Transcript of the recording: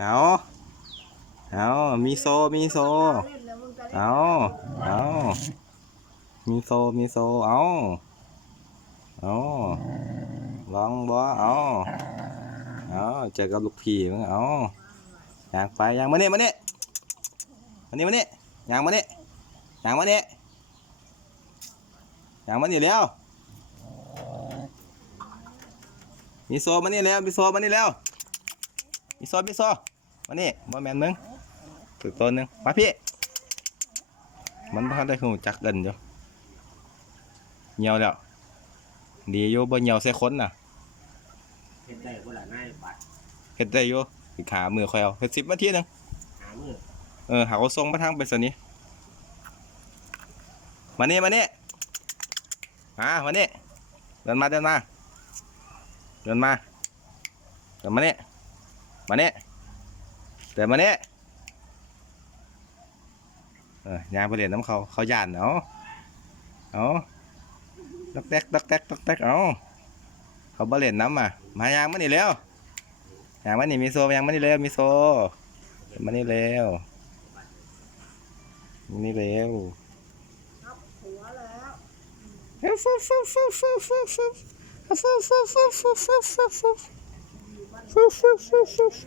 เอาเอามีโซ มีโซ เอาเอามีโซ มีโซ เอาเอาลองบ่เอาเอาเจอกับลูกพี่มึงเอาอยางไปอยางมาเนี่ยมาเนี่ยมาเนี่ยมาเนี่ยยางมาเนี่ยยางมาเนี่ยยางมาเนี่ยแล้วมีโซมานี่แล้วมีโซมานี่แล้ว มีโซมีโซมานี่บ่แมนมึงฝึกตัวหนึงมาพี่ มันบ่ทันได้หูจักกันอยู่เหี่ยวแล้วดีอยู่บ่เหี่ยวใส่คนน่ะเฮ็ดได้บ่ล่ะนายบัดเฮ็ดได้อยู่สิขามือค่อยเอาเฮ็ด10นาทีหนึงหามือเออหาเอาส่งมาทางไปซะนี้มานี่มานี่มามานี่เดินมาเดินมาเดินมาเดินมานี่ มานี่เดินมานี่เออยางไปเรียนน้ำเขาเขาย่านเอาเอาตอกแตกตอกแตกตอกแตกเอาเขาบ่เล่นน้ำอะมายางมานี่เร็วยางมานี่มีโซยางมานี่เร็วมีโซมานี่เร็วมานี่เร็วหัวแล้วฟูฟูฟูฟูฟูฟูฟูฟูฟูฟูฟูฟูฟูฟูฟูฟู Fuf, fuf, fuf, fuf.